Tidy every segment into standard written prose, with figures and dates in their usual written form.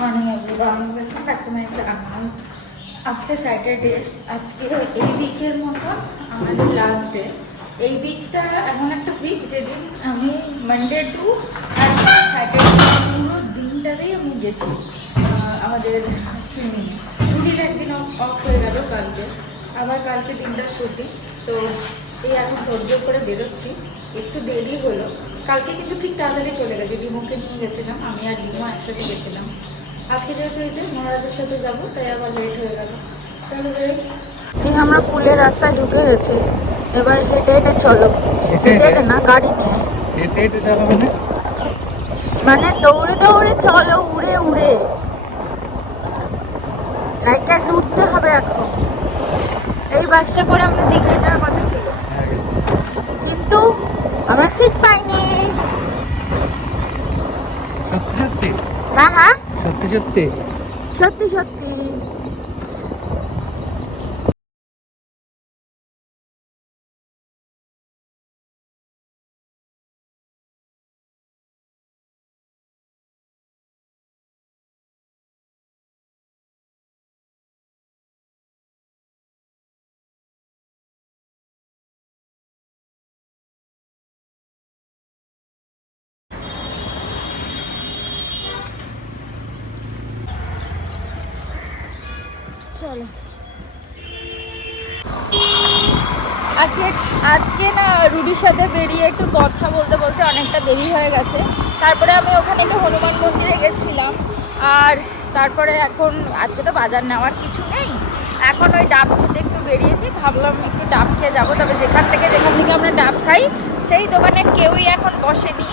Morning everyone, welcome back to my channel. আজকে Saturday, আজকে এই উইকের মতো আমাদের লাস্ট ডে। এই উইকটা এমন একটা উইক যেদিন আমি মানডে টু স্যাটারডে পুরো দিনটাতেই আমি গেছি আমাদের সুইমিংয়ে। ছুটির একদিন অফ হয়ে গেল কালকে, আবার কালকে দিনটা ছুটি। তো এই এখন ধৈর্য করে বেরোচ্ছি, একটু দেরি হলো। কালকে কিন্তু ঠিক তাড়াতাড়ি চলে গেছে, ডিমোকে নিয়ে গেছিলাম, আমি আর ডিমো একসাথে গেছিলাম। আজকে যেহেতু এই যে মহারাজের সাথে যাবো, তাই আবার লেট হয়ে গেল। চলো যাই। এই আমরা পুলের রাস্তায় ঢুকে গেছি, এবার হেঁটে হেঁটে চলো। হেঁটে হেঁটে না, গাড়ি নিয়ে। হেঁটে হেঁটে চালাবে না, মানে দৌড়ে দৌড়ে চলো, উড়ে উড়ে। লাইক উঠতে হবে এখন। এই বাসটা করে আমাদের দীঘায় যাওয়ার কথা ছিল, কিন্তু আমরা সিট পাইনি। সত্যি সত্যি? হ্যাঁ হ্যাঁ, সত্যি সত্যি সত্যি সত্যি। চলো। আজকে না রুডির সাথে বেরিয়ে একটু কথা বলতে বলতে অনেকটা দেরি হয়ে গেছে। তারপরে আমি ওখানে একটু হনুমান মন্দিরে গেছিলাম। আর তারপরে এখন আজকে তো বাজার নেওয়ার কিছু নেই, এখন ওই ডাব খেতে একটু বেরিয়েছি। ভাবলাম একটু ডাব খেয়ে যাবো, তবে যেখান থেকে আমরা ডাব খাই সেই দোকানে কেউই এখন বসেনি।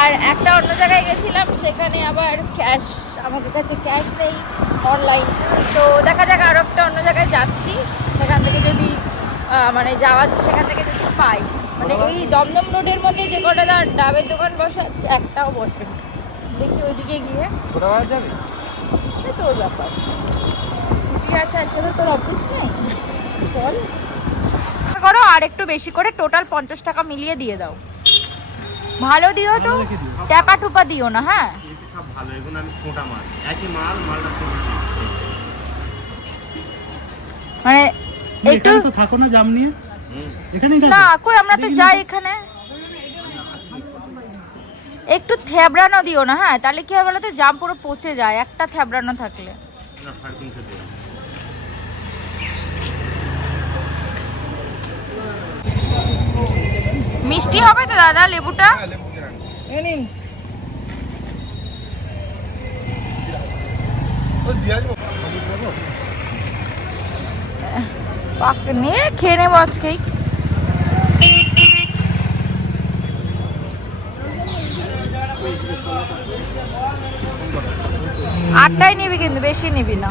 আর একটা অন্য জায়গায় গেছিলাম, সেখানে আবার ক্যাশ, আমাদের কাছে ক্যাশ নেই, অনলাইন। তো দেখা যাক, আরও একটা অন্য জায়গায় যাচ্ছি, সেখান থেকে যদি মানে সেখান থেকে যদি পাই। মানে এই দমদম রোডের মধ্যে যে কটা ডাবের দোকান বসে, আজকে একটাও বসে। দেখি ওইদিকে গিয়ে। সে তোর ব্যাপার, ছুটি আছে আজকে, তো তোর অফিস নেই। চল করো, আর একটু বেশি করে টোটাল 50 টাকা মিলিয়ে দিয়ে দাও। ভালো দিও, তো ট্যাপা টুপা দিও না। হ্যাঁ সব ভালো, এখন আমি মোটা মাল, একই মালটা মানে একটু থাকো না জাম নিয়ে এখানে না, কই আমরা তো যাই এখানে। একটু থ্যাবড়ানো দিও না, হ্যাঁ, তাহলে কি হয় বলো তো, জাম পুরো পচে যায় একটা থ্যাবড়ানো থাকলে। মিষ্টি হবে তো দাদা লেবুটা? নিয়ে খেয়ে নেবো আজকেই। আটটাই নিবি, কিন্তু বেশি নিবি না।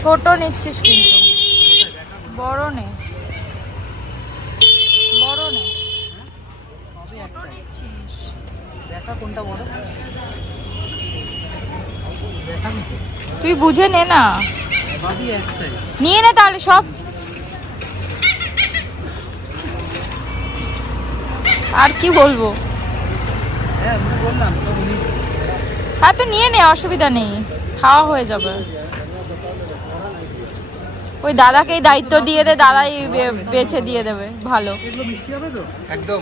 ছোট নিচ্ছিস কিন্তু, বড় নে, বড় নে। ছোট নিচ্ছিস, দেখা কোনটা বড়, তুই বুঝে নে না, ভাবি একটাই নিয়ে নে তাহলে সব। আর কি বলবো, হ্যাঁ আমি বললাম তো উনি হ্যাঁ তো নিয়ে নে, অসুবিধা নেই, খাওয়া হয়ে যাবে। ওই দাদাকেই দায়িত্ব দিয়ে দে, দাদাই বেছে দিয়ে দেবে। ভালো, এগুলো মিষ্টি হবে তো একদম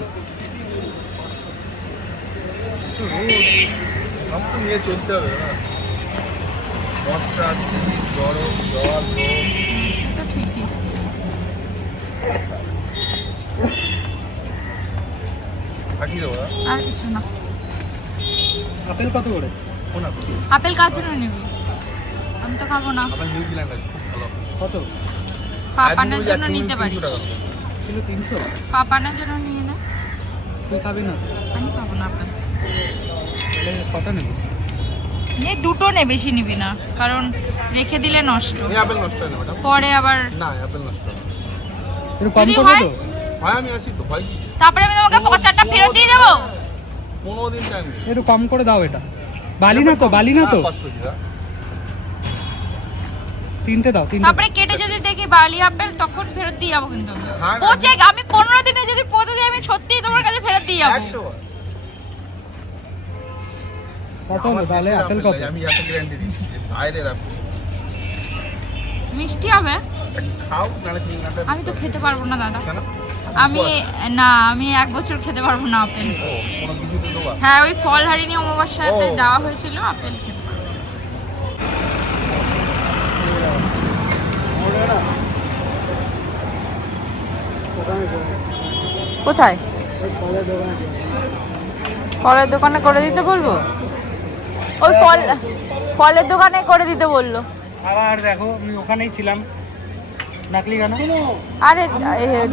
সব তো নিয়ে চলতে হবে না, বর্ষা, গরম, জল, সে তো ঠিকই। পাঠিয়ে দেবো। আর কিছু না। আপেল কত করে? কোন আপেল? আপেল কার জন্য নিবি? আমি তো খাবো না। আপেল নিউজিল্যান্ড আছে, খুব ভালো। কত? পাপানের জন্য নিতে পারিস, কিলো 300? পাপানের জন্য নিয়ে নে। তুই খাবি না? আমি খাবো না আপেল। তাহলে কটা নেবো? নে দুটো নে, বেশি নিবি না, কারণ রেখে দিলে নষ্ট, এই আপেল নষ্ট হয় না ম্যাডাম, পরে আবার না আপেল নষ্ট হয় না। একটু কম যদি করবে হয়? তো? হয় আমি আসি তো, হয় কি তারপরে আমি তোমাকে পচারটা ফেরত দিয়ে দেবো। 15 দিন টাইম নেই। একটু কম করে দাও। এটা বালি না তো, বালি না তো? কত করে দিদা? তিনটে দাও, তিনটে তারপরে কেটে যদি দেখি বালি আপেল তখন ফেরত দিয়ে যাবো কিন্তু হ্যাঁ, পচে আমি 15 দিনে যদি পচে যায় আমি সত্যিই তোমার কাছে ফেরত দিয়ে যাবো 100 কত হলো তাহলে আপেল কত? আমি এত গ্যারান্টি দিচ্ছি বাইরের আপেল মিষ্টি হবে খাও নালে 3 ঘন্টা আমি তো খেতে পারবো না দাদা কেন? আমি 1 বছর খেতে পারবো না আপেল ও কোনো কিছুতে দেবো হ্যাঁ ওই ফল হারিনি অমাবস্যাতে ও। দেওয়া হয়েছিল আপেল খেতে পারবো না। কোথায় ফলের দোকানে করে দিতে বলবো ওই ফলের দোকানে করে দিতে বললো আবার দেখো আমি ওখানেই ছিলাম, ডাকলি কেন? আরে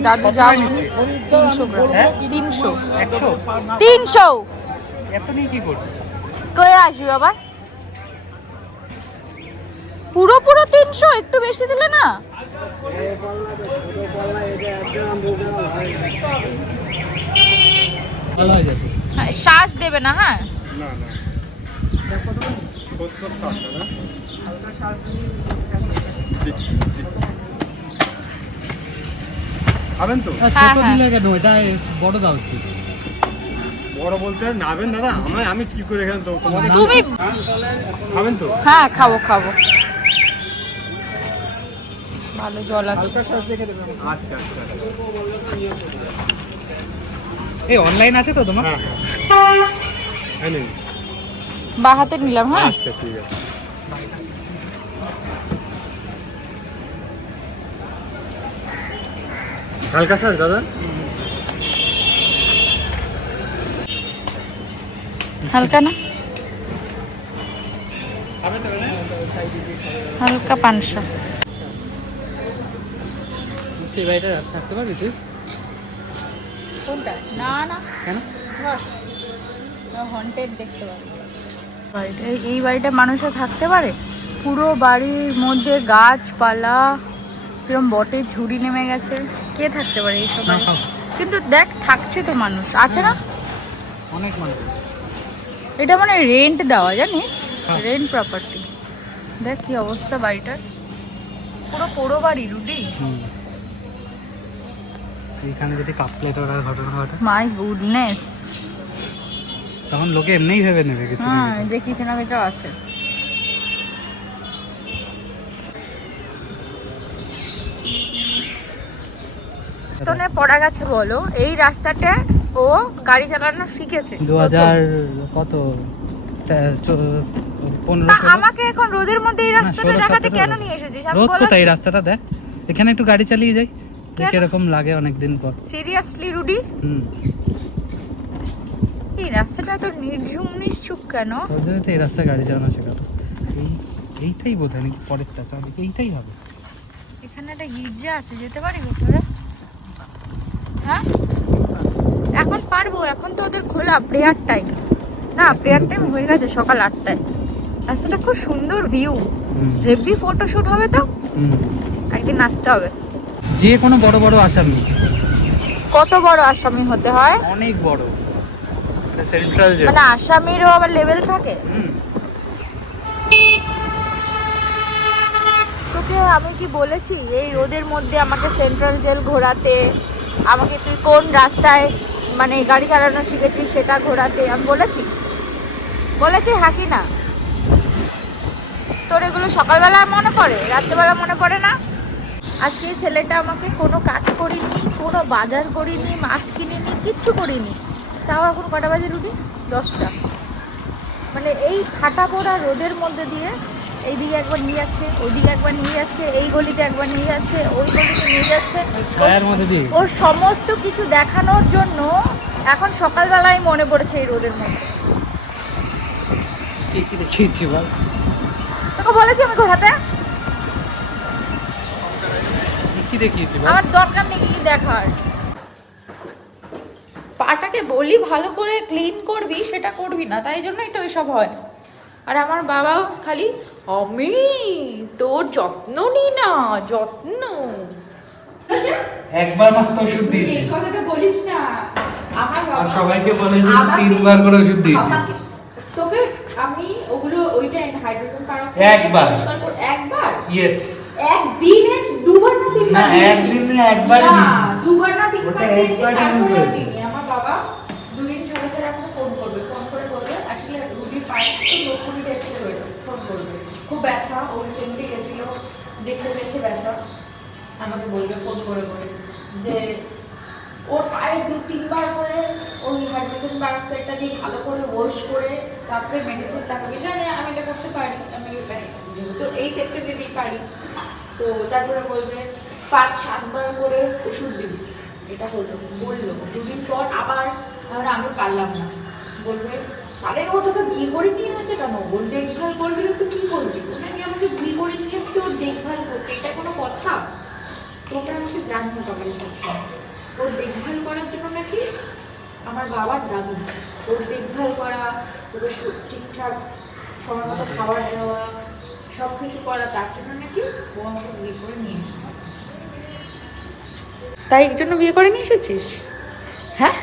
দাদু যা করে নিচ্ছে? 300 গ্রাম হ্যাঁ? 300 100? 300 এত নিয়ে কি করবি? করে আসবি আবার পুরো 300 একটু বেশি দিলে না ভালো হয়ে যাবে। হ্যাঁ, শ্বাস দেবে না হ্যাঁ না না খাবেন তো হ্যাঁ, ছোট হ্যাঁ। দিলে কেন, এটা বড় দাও একটু। বড় বলতে নাবেন দাদা আমি কি করে এখানে তো তোমাদের তুমি খাবেন তো হ্যাঁ খাবো ভালো জল আছে আচ্ছা আচ্ছা এই অনলাইন আছে তো তোমার? হ্যাঁ হ্যাঁ নিন বা হাতে নিলাম হ্যাঁ আচ্ছা ঠিক আছে হালকা স্যার দাদা হালকা না হালকা 500 সেই বাড়িটা থাকতে পারবি তুই? কোনটা না না কেন? হন্টেড দেখতে পারি এই বাড়িটা মানুষে থাকতে পারে পুরো বাড়ির মধ্যে গাছপালা কিরম বটের ঝুড়ি নেমে গেছে কে থাকতে পারে এইসব না, বাড়ি? খাও। কিন্তু দেখ থাকছে তো মানুষ আছে না অনেক মানুষ। এটা মানে রেন্ট দেওয়া জানিস হ্যাঁ। রেন্ট প্রপার্টি দেখ কি অবস্থা বাড়িটার পুরো পোড়ো বাড়ি রুটি এইখানে যদি কাপ প্লেট ওরা ঘটনা ঘটে মাই গুডনেস তখন লোকে এমনিই ভেবে নেবে কিছু না হ্যাঁ কিছু। যে কিছু না কিছু আছে তনে পড়া গেছে বলো এই রাস্তাটা ও গাড়ি চালানো শিখেছে 2000 কত 15 তা আমাকে এখন রোদের মধ্যে এই রাস্তাটা দেখাতে কেন নিয়ে এসেছিস আমি রোদ বললাম কোথায় এই রাস্তাটা দেখ, এখানে একটু গাড়ি চালিয়ে যাই কেন? কিরকম লাগে অনেকদিন পর। সিরিয়াসলি রুডি হুম এই রাস্তাটা তো নির্ঝুম নিশ্চুপ কেন ওর জন্য তো এই রাস্তায় গাড়ি চালানো শেখাতো। এইটাই বোধ হয় নাকি পরেরটা, তাহলে এইটাই হবে। এখানে একটা গির্জা আছে যেতে পারি ভেতরে হ্যাঁ এখন পারবো এখন তো ওদের খোলা প্রেয়ার টাইম না প্রেয়ার টাইম হয়ে গেছে সকাল 8টায় রাস্তাটা খুব সুন্দর ভিউ হুম হেভি ফটোশুট হবে তো হুম একদিন আসতে হবে যে কোনো বড় বড় আসামি কত বড় আসামি হতে হয় অনেক বড় সেন্ট্রাল জেল। মানে আসামিরও আবার লেভেল থাকে হুম তোকে আমি কি বলেছি এই রোদের মধ্যে আমাকে সেন্ট্রাল জেল ঘোরাতে আমাকে তুই কোন রাস্তায় মানে গাড়ি চালানো শিখেছিস সেটা ঘোরাতে আমি বলেছি হ্যাঁ কি না তোর এগুলো সকালবেলা মনে পড়ে রাত্রেবেলা মনে পড়ে না আজকে এই ছেলেটা আমাকে কোনো কাজ করিনি কোনো বাজার করিনি মাছ কিনিনি কিচ্ছু করিনি তাও এখন কটা বাজে রুটি 10টা মানে এই ফাটা পোড়া রোদের মধ্যে দিয়ে এইদিকে একবার নিয়ে যাচ্ছে ওইদিকে একবার নিয়ে যাচ্ছে এই গলিতে একবার নিয়ে যাচ্ছে ওই গলিতে নিয়ে যাচ্ছে ছায়ার মধ্যে দিয়ে ওর সমস্ত কিছু দেখানোর জন্য এখন সকালবেলায় মনে পড়েছে এই রোদের মধ্যে কি দেখিয়েছি বল? তোকে বলেছি আমি ঘোরাতে কি দেখিয়েছি বল? আমার দরকার নেই কি দেখার পাটাকে বলি ভালো করে ক্লিন করবি সেটা করবি না তাই জন্যই তো এসব হয় আর আমার বাবাও খালি আমি তোর যত্ন নি না যত্ন একবার মাত্র ওষুধ এই দিয়েছিস কথাটা বলিস না আমার বাবা আর সবাইকে বলেছিস আমাকে- 3 বার করে ওষুধ দিয়েছিস। আমাকে- তোকে আমি ওগুলো ওইটা হাইড্রোজেন পারঅক্সাইড একবার। একবার ইয়েস তিনবার না, দিয়েছি একদিনে একবারই না, দিয়েছি। দুবার না তিনবার ওটা দিয়েছি, একবারই তারপরে হয়েছে। দিইনি। আমার বাবা দুদিন ছাড়া ছাড়া আমাকে ফোন করবে, ফোন করে বলবে আসলে রুটির পায়ে একটু লোককুড়ি টেস্ট হয়েছে, ফোন করবে, খুব ব্যথা, ও রিসেন্টলি গেছিল, দেখতে পেয়েছে ব্যথা, আমাকে বলবে ফোন করে করে যে ওর পায়ে 2-3 বার করে ওই হাইড্রোজেন পারঅক্সাইডটা দিয়ে ভালো করে ওয়াশ করে তারপরে মেডিসিন লাগাবে। জানে আমি এটা করতে পারি, আমি যেহেতু এই সেক্টরেই পারি, তো তারপরে বলবে 5-7 বার করে ওষুধ দিবি। এটা হলো বললো, 2 দিন পর আবার আমি পারলাম না, বলবে আরে ও তোকে বিয়ে করে নিয়ে গেছে কেন, ওর দেখভাল করবি না তো কী করবি, ওটা নিয়ে আমাকে বিয়ে করে নিয়ে এসছে ওর দেখভাল করতে, এটা কোনো কথা? তোমরা আমাকে জানিও তোমার সবসময় ওর দেখভাল করার জন্য নাকি আমার বাবার দাবি, ওর দেখভাল করা, ওকে ঠিকঠাক সময় মতো খাবার দেওয়া, সব কিছু করা, তার জন্য নাকি ও আমাকে বিয়ে করে নিয়ে এসেছে। তাই এর জন্য বিয়ে করে নিয়ে এসেছিস? হ্যাঁ,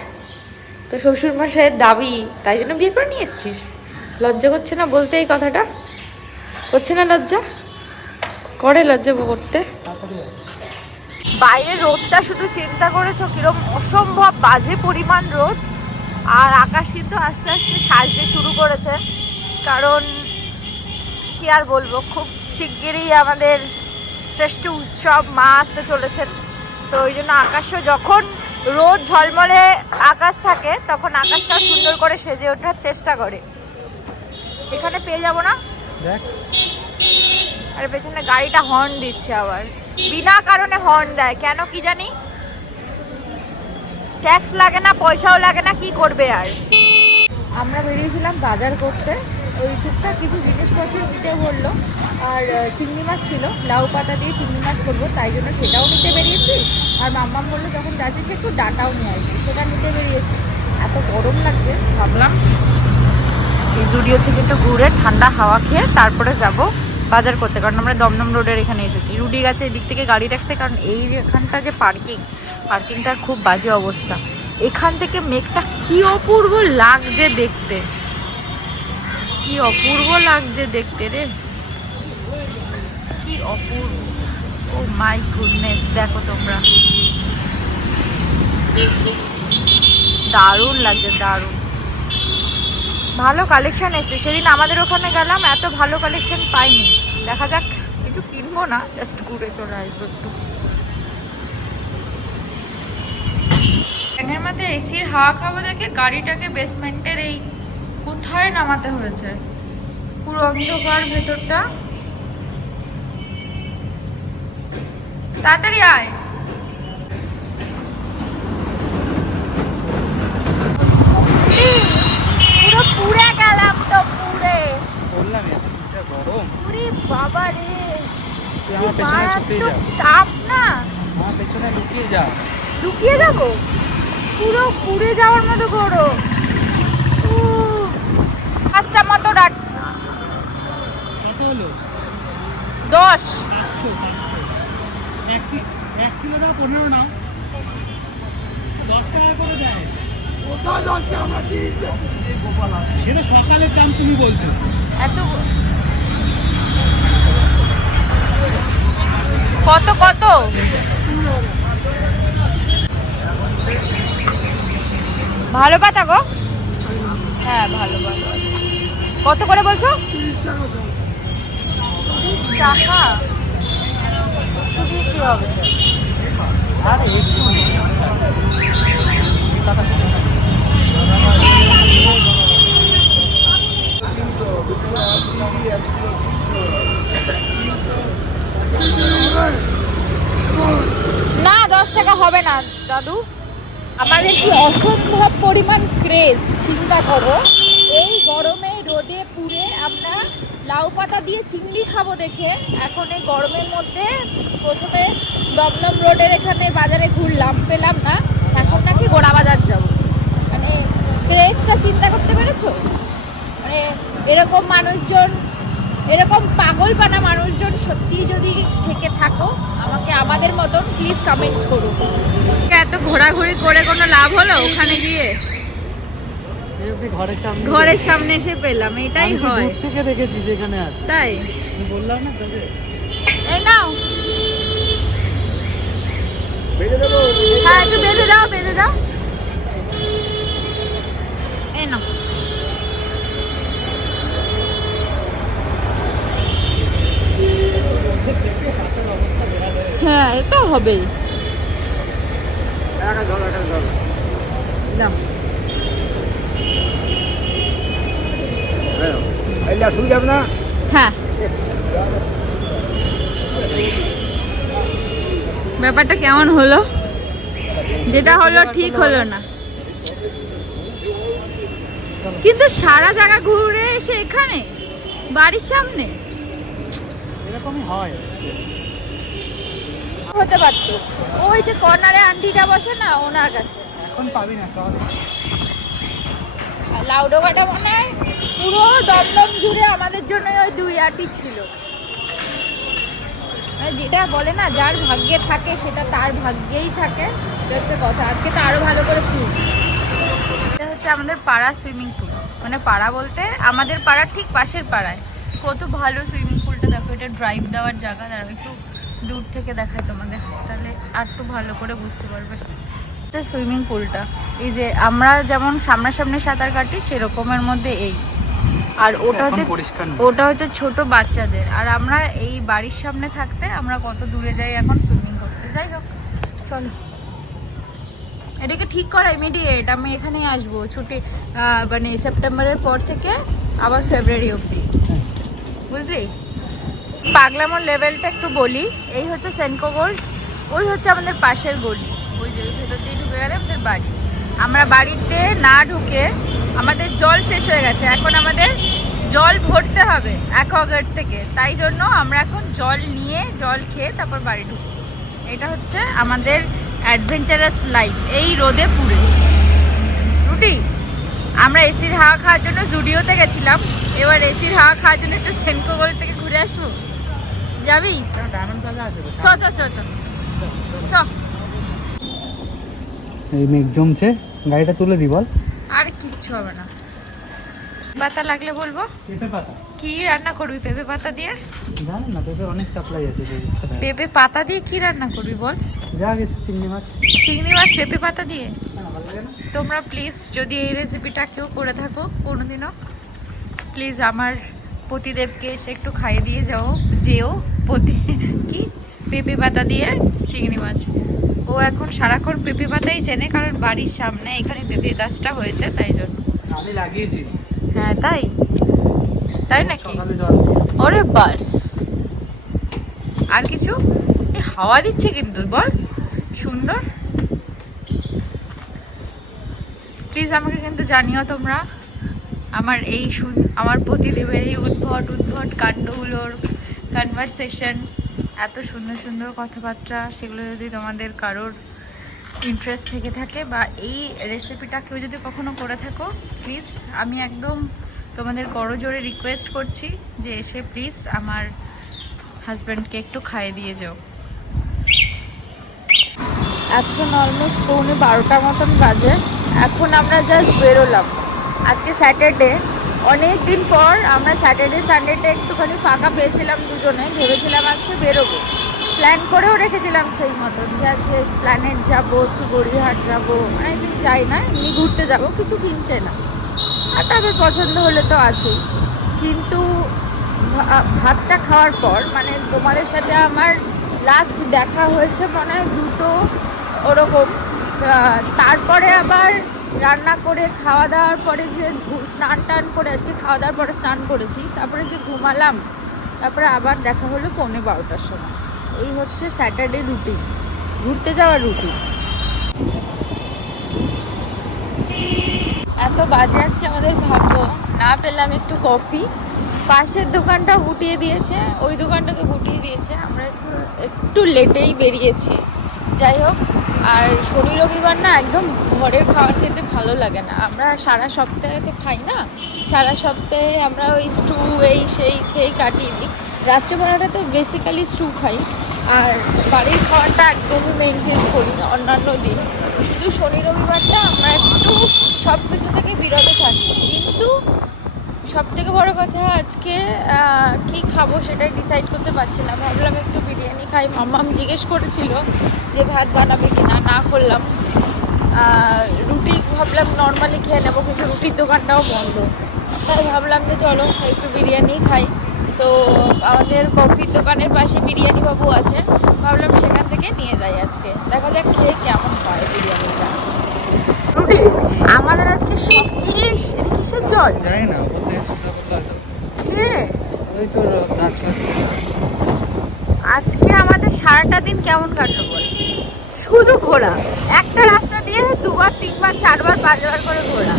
তো শ্বশুরমশাইয়ের দাবি, তাই জন্য বিয়ে করে নিয়ে এসেছিস? লজ্জা করছে না বলতে এই কথাটা? করছে না লজ্জা? করে লজ্জা করতে? বাইরের রোদটা শুধু চিন্তা করেছো কিরম অসম্ভব বাজে পরিমাণ রোদ, আর আকাশ কিন্তু আস্তে আস্তে সাজতে শুরু করেছে, কারণ কি আর বলবো, খুব শিগগিরই আমাদের শ্রেষ্ঠ উৎসব মা আসতে চলেছেন, তো ওই জন্য আকাশও যখন রোদ ঝলমলে আকাশ থাকে তখন আকাশটাও সুন্দর করে সেজে ওঠার চেষ্টা করে। এখানে পেয়ে যাবো না? দেখ আর পেছনে গাড়িটা হর্ন দিচ্ছে, আবার বিনা কারণে হর্ন দেয় কেন কি জানি, ট্যাক্স লাগে না, পয়সাও লাগে না, কি করবে আর। আমরা বেরিয়েছিলাম বাজার করতে, ওই টুকটাক কিছু জিনিসপত্র নিতে বললো, আর চিংড়ি মাছ ছিল, লাউ পাতা দিয়ে চিংড়ি মাছ করবো, তাই জন্য সেটাও নিতে বেরিয়েছি, আর মাম্মাম বললো যখন যাচ্ছিস একটু ডাটাও নিয়ে আসবি, সেটা নিতে বেরিয়েছি। এত গরম লাগছে, ভাবলাম এই জুডিও থেকে একটু ঘুরে ঠান্ডা হাওয়া খেয়ে তারপরে যাব বাজার করতে, কারণ আমরা দমদম রোডের এখানে এসেছি। রুডি গেছে এদিক থেকে গাড়ি রাখতে, কারণ এই এখানটা যে পার্কিংটার খুব বাজে অবস্থা। এখান থেকে মেঘটা কি অপূর্ব লাগছে দেখতে, কি অপূর্ব লাগছে দেখতে রে, কি অপূর্ব, ও মাই গুডনেস, দেখো তোমরা, দারুণ লাগছে, দারুণ ভালো কালেকশন এসছে। সেদিন আমাদের ওখানে গেলাম, এত ভালো কালেকশন পাইনি। দেখা যাক, কিছু কিনবো না, জাস্ট ঘুরে চলে আসবো একটু। ট্রেনের মধ্যে এসির হাওয়া খাবো দেখে গাড়িটাকে বেসমেন্টের এই কোথায় নামাতে হয়েছে, পুরো অন্ধকার ভেতরটা। তাড়াতাড়ি আয়। পুরো পুড়ে গেলাম তো, পুড়ে বললাম এখন যা গরম, পুরি বাবা রে, তুই আমার পেছনে ছুটে যা, তাপ না, আমার পেছনে লুকিয়ে যা। লুকিয়ে যাবো, পুরো পুড়ে যাওয়ার মতো গরম। 5টা মতো কত হলো? 10। 1 কিলো দাও, 15 নাও, 10 টাকা করে দেয়। সেটা সকালের দাম তুমি বলছো, এত কত কত? ভালো পাতা গো, হ্যাঁ ভালো পাতা আছে। কত করে বলছো? 30 টাকা। একটু দিয়ে কি হবে? আর একটু না 10 টাকা হবে না দাদু। আমাদের কি অসম্ভব পরিমাণ ক্রেজ, চিন্তা করো, এই গরমে রোদে পুড়ে আমরা লাউ পাতা দিয়ে চিংড়ি খাবো দেখে এখন এই গরমের মধ্যে প্রথমে দমদম রোডের এখানে বাজারে ঘুরলাম, পেলাম না, এখন নাকি গোড়া বাজার যাবো। মানে ক্রেজটা চিন্তা করতে পেরেছো? মানে এরকম মানুষজন, এরকম পাগলপানা মানুষজন সত্যি যদি থেকে থাকো, আমাকে আমাদের মতন প্লিজ কমেন্ট করুন। এত ঘোরাঘুরি করে কোনো লাভ হলো? ওখানে গিয়ে ঘরের সামনে এসে পেলাম, এটাই হয়। দূর থেকে দেখেছি যেখানে আছে, তাই বললাম না তোকে। এই নাও, হ্যাঁ একটু বেঁধে দাও, বেঁধে দাও। এই নাও। হ্যাঁ এটা হবেই। নাও। হ্যাঁ ব্যাপারটা কেমন হলো? যেটা হলো ঠিক হলো না, কিন্তু সারা জায়গা ঘুরে এসে এখানে বাড়ির সামনে এরকমই হয়। হতে পারতো ওই যে কর্নারে আন্টিটা বসে না, ওনার কাছে। এখন পাবি না, চল। লাউডোগাটা মনে হয় পুরো দমদম জুড়ে আমাদের জন্য ওই 2 আটি ছিল। যেটা বলে না, যার ভাগ্যে থাকে সেটা তার ভাগ্যেই থাকে, এটা হচ্ছে কথা। আজকে তো আরো ভালো করে পুল। এটা হচ্ছে আমাদের পাড়া সুইমিং পুল, মানে পাড়া বলতে আমাদের পাড়ার ঠিক পাশের পাড়ায়। কত ভালো সুইমিং পুলটা দেখো, এটা ড্রাইভ দেওয়ার জায়গা। দাঁড়াও একটু দূর থেকে দেখায় তোমাদের, তাহলে আর একটু ভালো করে বুঝতে পারবে। সুইমিং পুলটা এই যে আমরা যেমন সামনাসামনি সাঁতার কাটি সেরকমের মধ্যে এই, আর ওটা হচ্ছে ছোট বাচ্চাদের। আর আমরা এই বাড়ির সামনে থাকতে আমরা কত দূরে যাই এখন সুইমিং করতে। যাই হোক চলো, এটাকে ঠিক করা ইমিডিয়েট। আমি এখানেই আসবো ছুটি, মানে সেপ্টেম্বরের পর থেকে আবার ফেব্রুয়ারি অবধি, বুঝলি? পাগলামোর লেভেলটা একটু বলি। এই হচ্ছে সেনকো গোল্ড, ওই হচ্ছে আমাদের পাশের গলি, ওই যে ভেতর দিয়ে ঢুকে গেলে আমাদের বাড়ি। আমরা বাড়িতে না ঢুকে আমাদের জল শেষ হয়ে গেছে, এখন আমাদের জল ভরতে হবে অ্যাকোয়াগার্ড থেকে। তাই জন্য আমরা এখন জল নিয়ে জল খেয়ে তারপর বাড়ি ঢুকবো। এটা হচ্ছে আমাদের অ্যাডভেঞ্চারাস লাইফ এই রোদে পুড়ে। রুটি, আমরা এসির হাওয়া খাওয়ার জন্য জুডিওতে গেছিলাম, এবার এসির হাওয়া খাওয়ার জন্য একটু সেনকো গোল্ড থেকে ঘুরে আসবো। যাবি? চ চ চ চ চ। এই মেঘ জমছে, গাড়িটা তুলে দি বল। আর কিচ্ছু হবে না, পাতা লাগলে বলবো। পেঁপে পাতা কি রান্না করবি পেঁপে পাতা দিয়ে? জানি না, পেঁপে অনেক সাপ্লাই আছে। পেঁপে পাতা দিয়ে কি রান্না করবি বল? যা গেছে চিংড়ি মাছ। চিংড়ি মাছ পেঁপে পাতা দিয়ে? তোমরা প্লিজ যদি এই রেসিপিটা কেউ করে থাকো কোনোদিনও, প্লিজ আমার পতিদেবকে এসে একটু খাইয়ে দিয়ে যেও কি পেঁপে পাতা দিয়ে চিংড়ি মাছ। ও এখন সারাক্ষণ পেঁপে পাতাই চেনে, কারণ বাড়ির সামনে এখানে পেঁপে গাছটা হয়েছে, তাই জন্য। আমি লাগিয়েছি। হ্যাঁ তাই নাকি? সকালে জল। ওরে বাস, আর কিছু? হাওয়া দিচ্ছে কিন্তু বল, সুন্দর। প্লিজ আমাকে কিন্তু জানিও তোমরা আমার এই আমার পতিদেবের এই উদ্ভট কাণ্ডগুলোর কনভারসেশন, এত সুন্দর সুন্দর কথাবার্তা, সেগুলো যদি তোমাদের কারোর ইন্টারেস্ট থেকে থাকে বা এই রেসিপিটা কেউ যদি কখনো করে থাকো, প্লিজ আমি একদম তোমাদের করজোড়ে রিকোয়েস্ট করছি যে এসে প্লিজ আমার হাজব্যান্ডকে একটু খাইয়ে দিয়ে যাও। এখন অলমোস্ট 11:15 মতন বাজে। এখন আমরা জাস্ট বেরোলাম। আজকে স্যাটারডে, অনেক দিন পর আমরা স্যাটারডে সানডেতে একটুখানি ফাঁকা পেয়েছিলাম দুজনে। ভেবেছিলাম আজকে বেরোবো, প্ল্যান করেও রেখেছিলাম সেই মতন যে আজকে এসপ্ল্যানেড যাবো, একটু গড়িয়াহাট যাবো, একদিন যাই না এমনি ঘুরতে যাবো, কিছু কিনতে না। আর তাদের পছন্দ হলে তো আছেই। কিন্তু ভাতটা খাওয়ার পর, মানে তোমাদের সাথে আমার লাস্ট দেখা হয়েছে মনে হয় 2টো ওরকম। তারপরে আবার রান্না করে খাওয়া দাওয়ার পরে যে স্নান টান করে, আজকে খাওয়া দাওয়ার পরে স্নান করেছি, তারপরে যে ঘুমালাম, তারপরে আবার দেখা হলো 11:15টার সময়। এই হচ্ছে স্যাটারডে রুটিন, ঘুরতে যাওয়ার রুটিন। এত বাজে আজকে আমাদের ভাগ্য, না পেলাম একটু কফি। পাশের দোকানটা গুটিয়ে দিয়েছে, ওই দোকানটাকে গুটিয়ে দিয়েছে। আমরা একটু লেটেই বেরিয়েছি। যাই হোক, আর শনি রবিবার না একদম ঘরের খাবার খেতে ভালো লাগে না। আমরা সারা সপ্তাহে তো খাই না, সারা সপ্তাহে আমরা ওই স্টু এই সেই খেয়ে কাটিয়ে দিই। রাত্রেবেলাটা তো বেসিক্যালি স্টু খাই, আর বাড়ির খাবারটা একদমই মেনটেন করি অন্যান্য দিন। শুধু শনি রবিবারটা আমরা একটু সব কিছু থেকে বিরত থাকি। কিন্তু সব থেকে বড় কথা আজকে কি খাবো সেটাই ডিসাইড করতে পারছি না। ভাবলাম একটু বিরিয়ানি খাই। মাম্মাম জিজ্ঞেস করেছিল যে ভাত বানাবে কিনা, না করলাম। রুটি ভাবলাম নর্মালি খেয়ে নেবো, কিন্তু রুটির দোকানটাও বন্ধ। তাই ভাবলাম যে চলো একটু বিরিয়ানি খাই। তো আমাদের কফির দোকানের পাশে বিরিয়ানি বাবু আছে, ভাবলাম সেখান থেকে নিয়ে যাই আজকে। দেখা যাক খেয়ে কেমন হয় বিরিয়ানিটা। রুটি আমাদের আজকে সব ইলিশ। এটা কিসের জল? জানি না, ওপর থেকে এসে করতে হয়তো। কে? ওই তো গাছ ফাছ। আজকে আমাদের সারাটা দিন কেমন কাটলো বল? শুধু ঘোরা, একটা রাস্তা দিয়ে 2বার 3বার 4বার 5বার করে ঘোরা।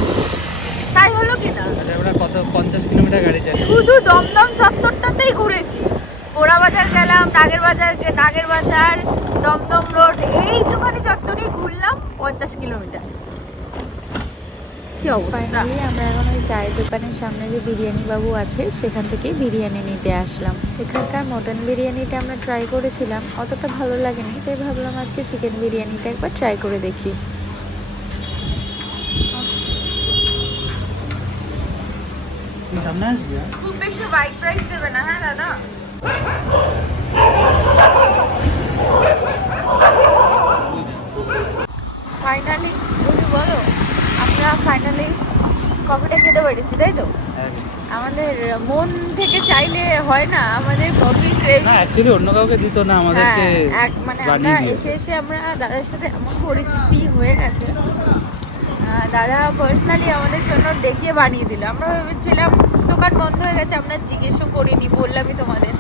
তাই হলো কি না? আচ্ছা, আমরা কত 50 কিলোমিটার গাড়ি চালাই। শুধু দমদম চত্বরটাতেই ঘুরেছি। পোড়া বাজার গেলাম, নাগের বাজার, দমদম রোড, এইটুখানি চত্বরেই ঘুরলাম 50 কিলোমিটার। কি অবস্থা! ফাইনালি আমরা এখন ওই চায়ের দোকানের সামনে যে বিরিয়ানি বাবু আছে সেখান থেকে বিরিয়ানি নিতে আসলাম। এখানকার মটন বিরিয়ানিটা আমরা ট্রাই করেছিলাম, অতটা ভালো লাগেনি, তাই ভাবলাম আজকে চিকেন বিরিয়ানিটা একবার ট্রাই করে দেখি। তুই সামনে আসবি? খুব বেশি হোয়াইট রাইস দেবে না, হ্যাঁ দাদা? ফাইনালি তুমি বলো, আমরা ফাইনালি কফিটা খেতে পেরেছি, তাই তো? আমাদের মন থেকে চাইলে হয় না, আমাদের কফি না, অ্যাকচুয়ালি অন্য কাউকে দিত না, আমাদেরকে মানে আমরা বানিয়ে এসে এসে আমরা দাদার সাথে এমন পরিচিতি হয়ে গেছে। দাদা পার্সোনালি আমাদের জন্য ডেকে বানিয়ে দিল। আমরা ভেবেছিলাম দোকান বন্ধ হয়ে গেছে, আমরা জিজ্ঞেসও করিনি, বললামই তোমাদের।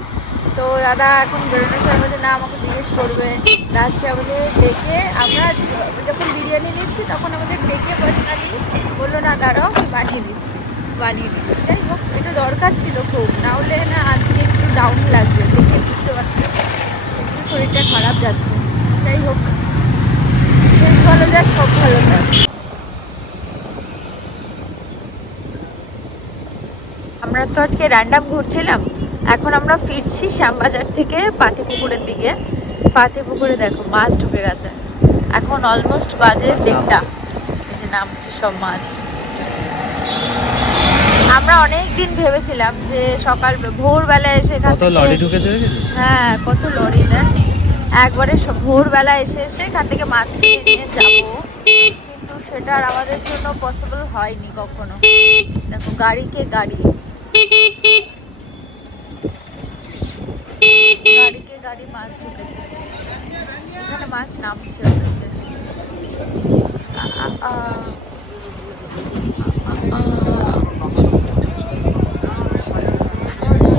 তো দাদা এখন বেরোনোর সময় বলছে না আমাকে জিজ্ঞেস করবে। লাস্টে আমাদের ডেকে, আমরা যখন বিরিয়ানি নিচ্ছি তখন আমাদের ডেকে পার্সোনালি বললো না দাঁড়াও আমি বানিয়ে দিচ্ছি। যাই হোক, এটা দরকার ছিল খুব, না হলে না আজকে একটু ডাউন লাগবে, দেখে বুঝতে পারছি একটু শরীরটা খারাপ যাচ্ছে। যাই হোক, শেষ ভালো যা সব ভালো যায়। আমরা তো আজকে র্যান্ডাম ঘুরছিলাম, এখন আমরা ফিরছি শ্যামবাজার থেকে পাতিপুকুরের দিকে। পাতিপুকুরে দেখো মাছ ঢুকে গেছে, এখন অলমোস্ট বাজে 1:30। এই যে নামছে সব মাছ। আমরা অনেক দিন ভেবেছিলাম যে সকাল ভোরবেলায় এসে এখান কত থেকে, লরি ঢুকেছে দেখেছিস? হ্যাঁ কত লরি দেন, একবারে ভোরবেলা এসে এখান থেকে মাছ কিনে নিয়ে যাবো, কিন্তু সেটা আর আমাদের জন্য পসিবল হয়নি কখনো। দেখো গাড়িকে গাড়ি, গাড়িকে গাড়ি মাছ ঢুকেছে, এখানে মাছ নামছে হচ্ছে।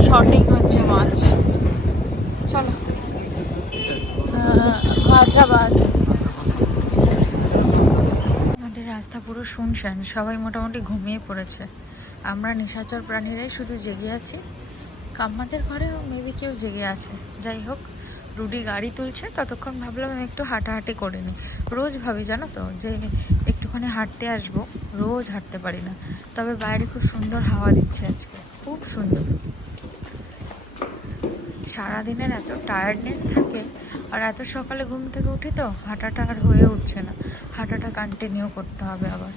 শর্টিং হচ্ছে মাছ। চলো হায়দ্রাবাদ। আমাদের রাস্তা পুরো শুনশান, সবাই মোটামুটি ঘুমিয়ে পড়েছে। আমরা নিশাচর প্রাণীরাই শুধু জেগে আছি। কাম্মাদের ঘরেও মেবি কেউ জেগে আছে। যাই হোক, রুডি গাড়ি তুলছে, ততক্ষণ ভাবলাম আমি একটু হাঁটাহাঁটি করে নিই। রোজ ভাবি জানো তো যে একটুখানি হাঁটতে আসবো, রোজ হাঁটতে পারি না। তবে বাইরে খুব সুন্দর হাওয়া দিচ্ছে আজকে, খুব সুন্দর। সারাদিনের এত টায়ার্ডনেস থাকে, আর এত সকালে ঘুম থেকে উঠি তো হাঁটাটা আর হয়ে উঠছে না। হাঁটাটা কন্টিনিউ করতে হবে আবার।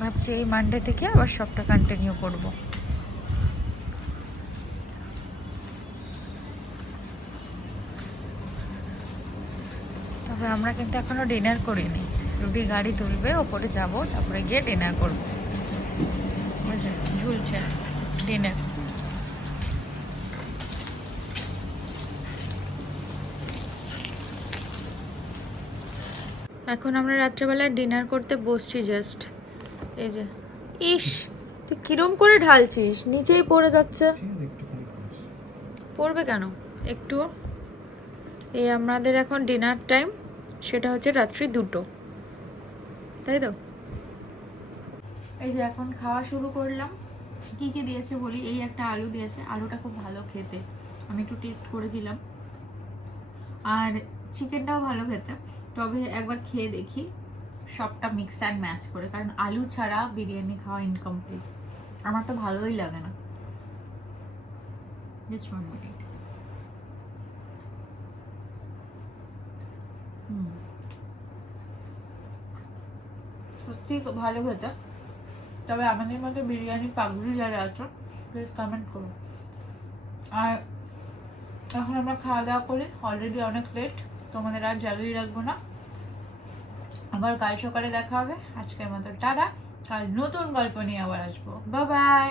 ভাবছি এই মানডে থেকে আবার সবটা কন্টিনিউ করব। তবে আমরা কিন্তু এখনো ডিনার করিনি। রুটি গাড়ি তুলবে, ওপরে যাব, তারপরে গিয়ে ডিনার করব। বুঝলে, ঝুলছে ডিনার। এখন আমরা রাত্রেবেলায় ডিনার করতে বসছি জাস্ট। এই যে, ইস তুই কিরম করে ঢালছিস, নিচেই পড়ে যাচ্ছে। পড়বে কেন একটু? এই আমাদের এখন ডিনার টাইম, সেটা হচ্ছে রাত্রি 2টো, তাই তো? এই যে এখন খাওয়া শুরু করলাম। কি কি দিয়েছে বলি, এই একটা আলু দিয়েছে, আলুটা খুব ভালো খেতে, আমি একটু টেস্ট করেছিলাম। আর চিকেনটাও ভালো খেতে, তবে একবার খেয়ে দেখি সবটা মিক্স অ্যান্ড ম্যাচ করে, কারণ আলু ছাড়া বিরিয়ানি খাওয়া ইনকমপ্লিট। আমার তো ভালোই লাগে না। Just 1 minute. সত্যি ভালো খেতে, তবে আমাদের মতো বিরিয়ানি পাগলি যারা আছে প্লিজ কমেন্ট করো। আর এখন আমরা খাওয়া দাওয়া করি, অলরেডি অনেক লেট, তোমাদের আর জ্বালিয়ে রাখবো না। আবার কাল সকালে দেখা হবে। আজকের মতো টাটা, কাল নতুন গল্প নিয়ে আবার আসবো। Bye bye.